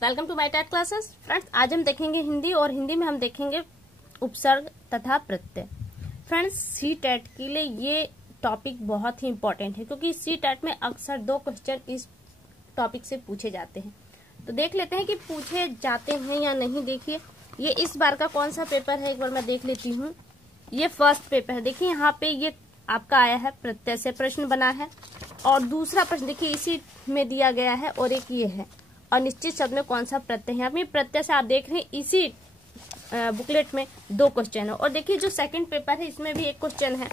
Welcome to my TET classes. Friends, आज हम देखेंगे हिंदी और हिंदी में हम देखेंगे उपसर्ग तथा प्रत्यय। फ्रेंड्स, सी टेट के लिए ये टॉपिक बहुत ही इंपॉर्टेंट है क्योंकि सी टेट में अक्सर 2 क्वेश्चन इस टॉपिक से पूछे जाते हैं। तो देख लेते हैं कि पूछे जाते हैं या नहीं। देखिए, ये इस बार का कौन सा पेपर है, एक बार मैं देख लेती हूँ। ये फर्स्ट पेपर है। देखिए, यहाँ पे ये आपका आया है, प्रत्यय से प्रश्न बना है। और दूसरा प्रश्न देखिए इसी में दिया गया है और एक ये है, अनिश्चित शब्द में कौन सा प्रत्यय है। अभी प्रत्यय से आप देख रहे हैं इसी बुकलेट में 2 क्वेश्चन है। और देखिए जो सेकंड पेपर है इसमें भी एक क्वेश्चन है,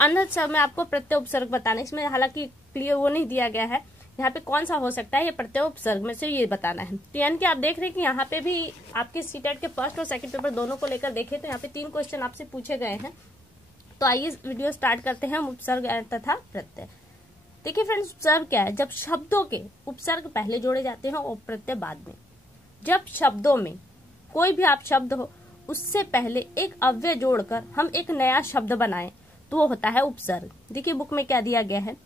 अनर्थ शब्द में आपको प्रत्यय उपसर्ग बताना है। इसमें हालांकि क्लियर वो नहीं दिया गया है यहाँ पे कौन सा हो सकता है, ये प्रत्यय उपसर्ग में से ये बताना है। तो यानी कि आप देख रहे हैं कि यहाँ पे भी आपके सीटेट के फर्स्ट और सेकंड पेपर दोनों को लेकर देखे तो यहाँ पे 3 क्वेश्चन आपसे पूछे गए हैं। तो आइए वीडियो स्टार्ट करते हैं उपसर्ग तथा प्रत्यय। देखिए फ्रेंड्स, उपसर्ग क्या है? जब शब्दों के उपसर्ग पहले जोड़े जाते हैं और प्रत्यय बाद में। जब शब्दों में कोई भी आप शब्द हो उससे पहले एक अव्यय जोड़कर हम एक नया शब्द बनाएं तो वो होता है उपसर्ग। देखिए बुक में क्या दिया गया है,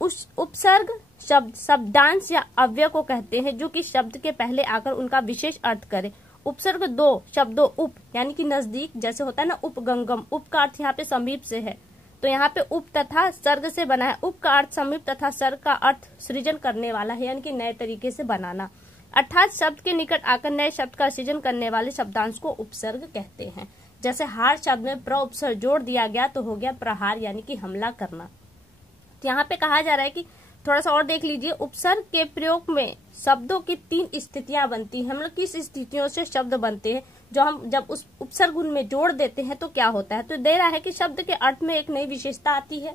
उस उपसर्ग शब्द शब्दांश या अव्यय को कहते हैं जो कि शब्द के पहले आकर उनका विशेष अर्थ करे। उपसर्ग 2 शब्दों उप यानी कि नजदीक, जैसे होता है ना उपगंगम, उप का अर्थ यहाँ पे समीप से है तो यहाँ पे उप तथा सर्ग से बना है। उप का अर्थ समीप तथा सर्ग का अर्थ सृजन करने वाला है, यानी कि नए तरीके से बनाना। अर्थात शब्द के निकट आकर नए शब्द का सृजन करने वाले शब्दांश को उपसर्ग कहते हैं। जैसे हार शब्द में प्र उपसर्ग जोड़ दिया गया तो हो गया प्रहार यानी कि हमला करना। तो यहाँ पे कहा जा रहा है कि थोड़ा सा और देख लीजिए, उपसर्ग के प्रयोग में शब्दों की 3 स्थितियां बनती हैं। हम लोग किस स्थितियों से शब्द बनते हैं, जो हम जब उस उपसर्ग उनमें जोड़ देते हैं तो क्या होता है। तो दे रहा है कि शब्द के अर्थ में एक नई विशेषता आती है,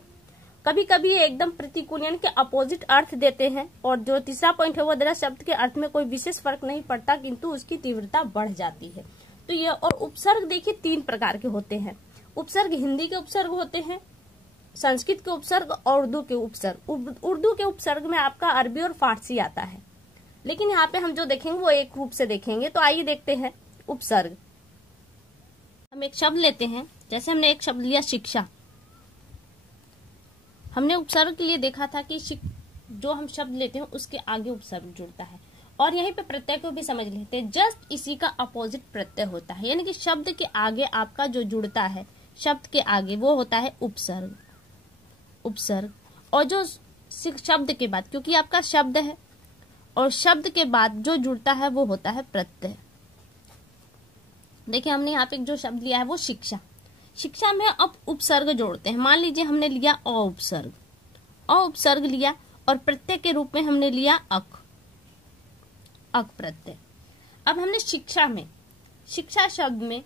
कभी कभी ये एकदम प्रतिकूल यानी कि अपोजिट अर्थ देते हैं। और जो तीसरा पॉइंट है वो दे रहा है शब्द के अर्थ में कोई विशेष फर्क नहीं पड़ता किंतु उसकी तीव्रता बढ़ जाती है। तो ये और उपसर्ग देखिए 3 प्रकार के होते हैं। उपसर्ग हिंदी के उपसर्ग होते हैं, संस्कृत के उपसर्ग और उर्दू के उपसर्ग। उर्दू के उपसर्ग में आपका अरबी और फारसी आता है, लेकिन यहाँ पे हम जो देखेंगे वो एक रूप से देखेंगे। तो आइए देखते हैं उपसर्ग। हम एक शब्द लेते हैं, जैसे हमने एक शब्द लिया शिक्षा। हमने उपसर्ग के लिए देखा था कि जो हम शब्द लेते हैं उसके आगे उपसर्ग जुड़ता है। और यहीं पे प्रत्यय को भी समझ लेते हैं, जस्ट इसी का अपोजिट प्रत्यय होता है, यानी कि शब्द के आगे आपका जो जुड़ता है शब्द के आगे वो होता है उपसर्ग। उपसर्ग और जो शब्द के बाद, क्योंकि आपका शब्द है और शब्द के बाद जो जुड़ता है वो होता है प्रत्यय। देखिए हमने यहाँ पे जो शब्द लिया है वो शिक्षा। शिक्षा में अब उपसर्ग जोड़ते हैं। मान लीजिए हमने लिया अ उपसर्ग, अ उपसर्ग लिया और प्रत्यय के रूप में हमने लिया अक, अक प्रत्यय। अब हमने शिक्षा में, शिक्षा शब्द में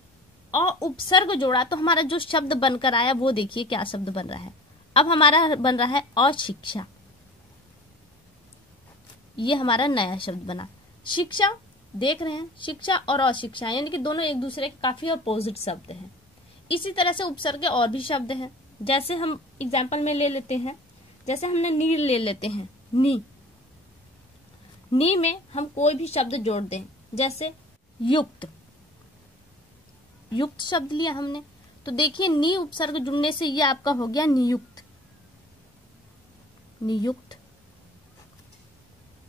अ उपसर्ग जोड़ा तो हमारा जो शब्द बनकर आया वो देखिए क्या शब्द बन रहा है। अब हमारा बन रहा है अशिक्षा, ये हमारा नया शब्द बना। शिक्षा देख रहे हैं, शिक्षा और अशिक्षा यानी कि दोनों एक दूसरे के काफी अपोजिट शब्द हैं। इसी तरह से उपसर्ग के और भी शब्द हैं, जैसे हम एग्जाम्पल में ले लेते हैं, जैसे हमने नी ले लेते हैं। नी, नी में हम कोई भी शब्द जोड़ दें, जैसे युक्त, युक्त शब्द लिया हमने तो देखिए नी उपसर्ग जुड़ने से ये आपका हो गया नियुक्त, नियुक्त।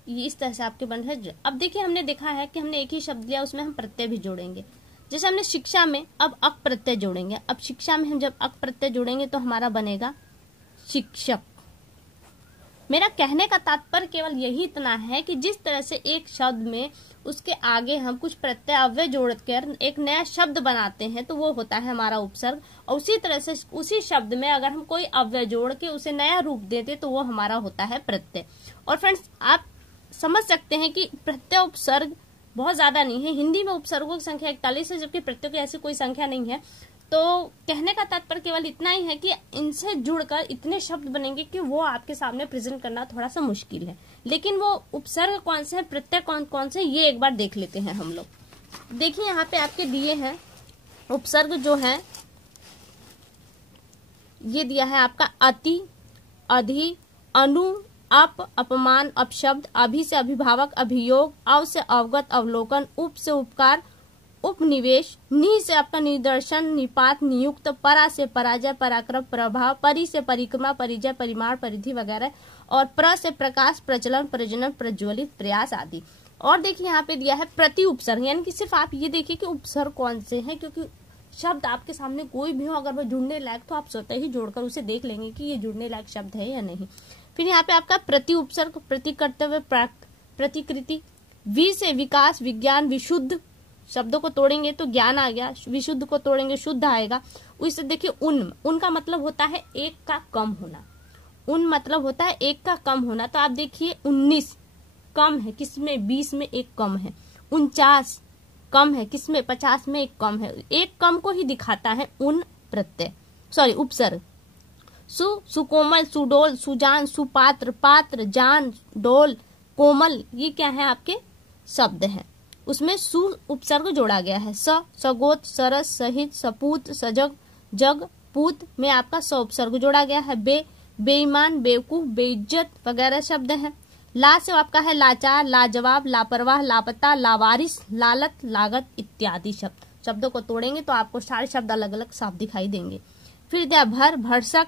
ये इस तरह से आपके बन रहे। अब देखिए हमने देखा है कि हमने एक ही शब्द लिया उसमें हम प्रत्यय भी जोड़ेंगे। जैसे हमने शिक्षा में अब अक प्रत्यय जोड़ेंगे। अब शिक्षा में हम जब अक प्रत्यय जोड़ेंगे तो हमारा बनेगा शिक्षक। मेरा कहने का तात्पर्य केवल यही इतना है कि जिस तरह से एक शब्द में उसके आगे हम कुछ प्रत्यय अव्यय जोड़कर एक नया शब्द बनाते हैं तो वो होता है हमारा उपसर्ग। और उसी तरह से उसी शब्द में अगर हम कोई अव्यय जोड़ के उसे नया रूप देते तो वो हमारा होता है प्रत्यय। और फ्रेंड्स आप समझ सकते हैं कि प्रत्यय उपसर्ग बहुत ज्यादा नहीं है। हिंदी में उपसर्गों की संख्या 41 है, जबकि प्रत्यय की ऐसी कोई संख्या नहीं है। तो कहने का तात्पर्य केवल इतना ही है कि इनसे जुड़कर इतने शब्द बनेंगे कि वो आपके सामने प्रेजेंट करना थोड़ा सा मुश्किल है। लेकिन वो उपसर्ग कौन से हैं, प्रत्यय कौन कौन से, ये एक बार देख लेते हैं हम लोग। देखिए यहाँ पे आपके दिए हैं उपसर्ग जो है, ये दिया है आपका अति, अधि, अनु, अप अपमान, अपशब्द, अभि से अभिभावक, अभियोग, अव से अवगत, अवलोकन, उप से उपकार, उपनिवेश, नि से आपका निदर्शन, निपात, नियुक्त, परा से पराजय, पराक्रम, प्रभाव, परि से परिक्रमा, परिजय, परिमाण, परिधि वगैरह, और प्र से प्रकाश, प्रचलन, प्रजनन, प्रज्वलित, प्रयास आदि। और देखिए यहाँ पे दिया है प्रति उपसर्ग, यानी कि सिर्फ आप ये देखिए कि उपसर्ग कौन से हैं, क्योंकि शब्द आपके सामने कोई भी हो अगर वह जुड़ने लायक तो आप स्वतः ही जोड़कर उसे देख लेंगे कि ये जुड़ने लायक शब्द है या नहीं। फिर यहाँ पे आपका प्रति उपसर्ग, प्रति कर्तव्य, प्रतिकृति। वि से विकास, विज्ञान, विशुद्ध, शब्दों को तोड़ेंगे तो ज्ञान आ गया, विशुद्ध को तोड़ेंगे शुद्ध आएगा। उससे देखिए उनका मतलब होता है एक का कम होना, उन मतलब होता है एक का कम होना। तो आप देखिए 19 कम है किसमें, 20 में एक कम है। 49 कम है किसमें, 50 में एक कम है। एक कम को ही दिखाता है उन प्रत्यय, सॉरी उपसर्ग। सुकोमल, सुडोल, सुजान, सुपात्र, पात्र, जान, डोल, कोमल, ये क्या है आपके शब्द हैं। उसमें सु उपसर्ग जोड़ा गया है। सगोत, सरस, सहित, सपूत, सजग, जग, पूत में आपका स उपसर्ग जोड़ा गया है। बेईमान, बेवकूफ, बेइज्जत वगैरह शब्द हैं। ला से आपका है लाचार, लाजवाब, लापरवाह, लापता, लावारिस, लालत, लागत इत्यादि शब्द। शब्दों को तोड़ेंगे तो आपको सारे शब्द अलग अलग साफ दिखाई देंगे। फिर दिया भर, भरसक,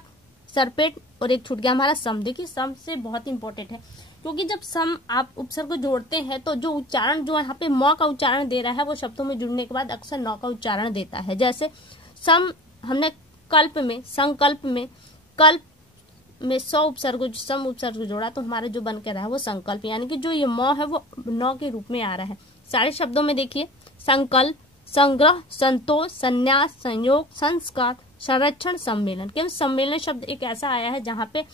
सरपेट और एक छूट गया हमारा सम। देखिए सम से बहुत इंपॉर्टेंट है, क्योंकि जब सम आप उपसर्ग को जोड़ते हैं तो जो उच्चारण जो यहाँ पे म का उच्चारण दे रहा है वो शब्दों में जुड़ने के बाद अक्सर न का उच्चारण देता है। जैसे सम हमने कल्प में, संकल्प में, कल्प में सम उपसर्ग जोड़ा तो हमारा जो बन के रहा है वो संकल्प, यानी कि जो ये म है वो न के रूप में आ रहा है। सारे शब्दों में देखिए संकल्प, संग्रह, संतोष, संन्यास, संयोग, संस्कार, संरक्षण, सम्मेलन। केवल सम्मेलन शब्द एक ऐसा आया है जहाँ पे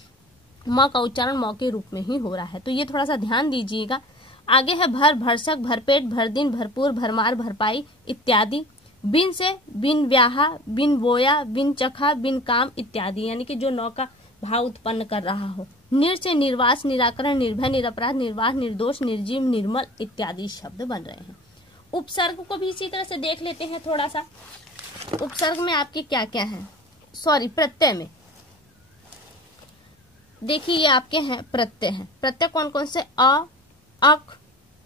म का उच्चारण म के रूप में ही हो रहा है, तो ये थोड़ा सा ध्यान दीजिएगा। आगे है भर, भरसक, भरपेट, भरदिन, भरपूर, भरमार, भरपाई इत्यादि। बिन से बिन व्याहा, बिन बोया, बिन चखा, बिन काम इत्यादि, यानी कि जो नौ का भाव उत्पन्न कर रहा हो। निर से निर्वास, निराकरण, निर्भय, निरपराध, निर्वाह, निर्दोष, निर्जीव, निर्मल इत्यादि शब्द बन रहे हैं। उपसर्ग को भी इसी तरह से देख लेते हैं थोड़ा सा। उपसर्ग में आपके क्या क्या है, सॉरी प्रत्यय में देखिए ये आपके हैं प्रत्यय हैं। प्रत्यय कौन कौन से, अ, अक,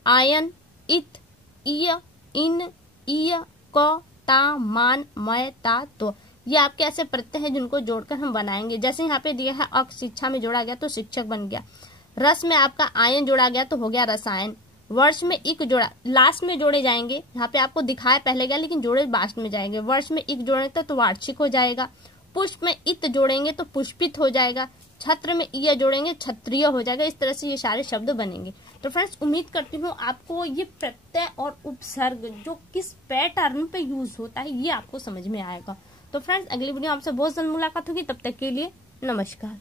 आयन, इत, इय, इन, इय, क, ता, मान, मय, ता, तो। ये आपके ऐसे प्रत्यय हैं जिनको जोड़कर हम बनाएंगे। जैसे यहाँ पे दिया है अक, शिक्षा में जोड़ा गया तो शिक्षक बन गया। रस में आपका आयन जोड़ा गया तो हो गया रसायन। वर्ष में इक जोड़ा, लास्ट में जोड़े जाएंगे, यहाँ पे आपको दिखाया पहले गया लेकिन जोड़े लास्ट में जाएंगे। वर्ष में इक जोड़ेंगे तो वार्षिक हो जाएगा। पुष्प में इत जोड़ेंगे तो पुष्पित हो जाएगा। छत्र में इय जोड़ेंगे क्षत्रिय हो जाएगा। इस तरह से ये सारे शब्द बनेंगे। तो फ्रेंड्स उम्मीद करती हूँ आपको ये प्रत्यय और उपसर्ग जो किस पैटर्न पे यूज होता है ये आपको समझ में आएगा। तो फ्रेंड्स अगली वीडियो आपसे बहुत जल्द मुलाकात होगी, तब तक के लिए नमस्कार।